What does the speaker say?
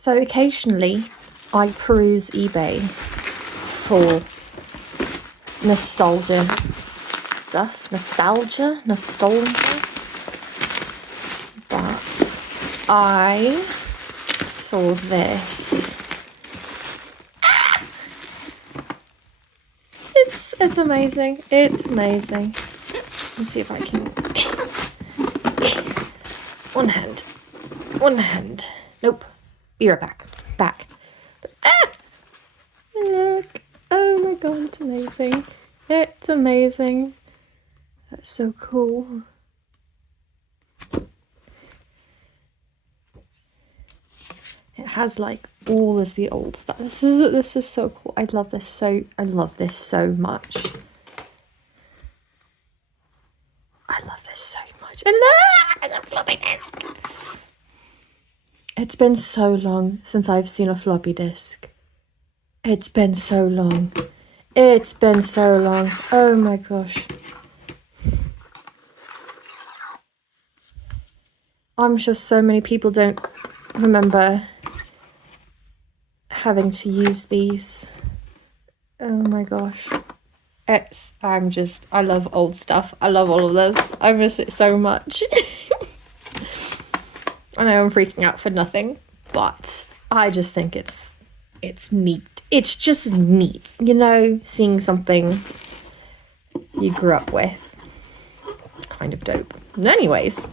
So occasionally I peruse eBay for nostalgia stuff. Nostalgia? But I saw this. It's amazing. It's amazing. Let's see if I can. One hand. Nope. Be right back. But, look. Oh my god, it's amazing. It's amazing. That's so cool. It has like all of the old stuff. This is so cool. I love this so much. And I love floppy disk. It's been so long since I've seen a floppy disk. It's been so long. Oh my gosh. I'm sure so many people don't remember having to use these. Oh my gosh. I love old stuff. I love all of this. I miss it so much. I know I'm freaking out for nothing, but I just think it's neat. It's just neat, you know, seeing something you grew up with. Kind of dope. Anyways.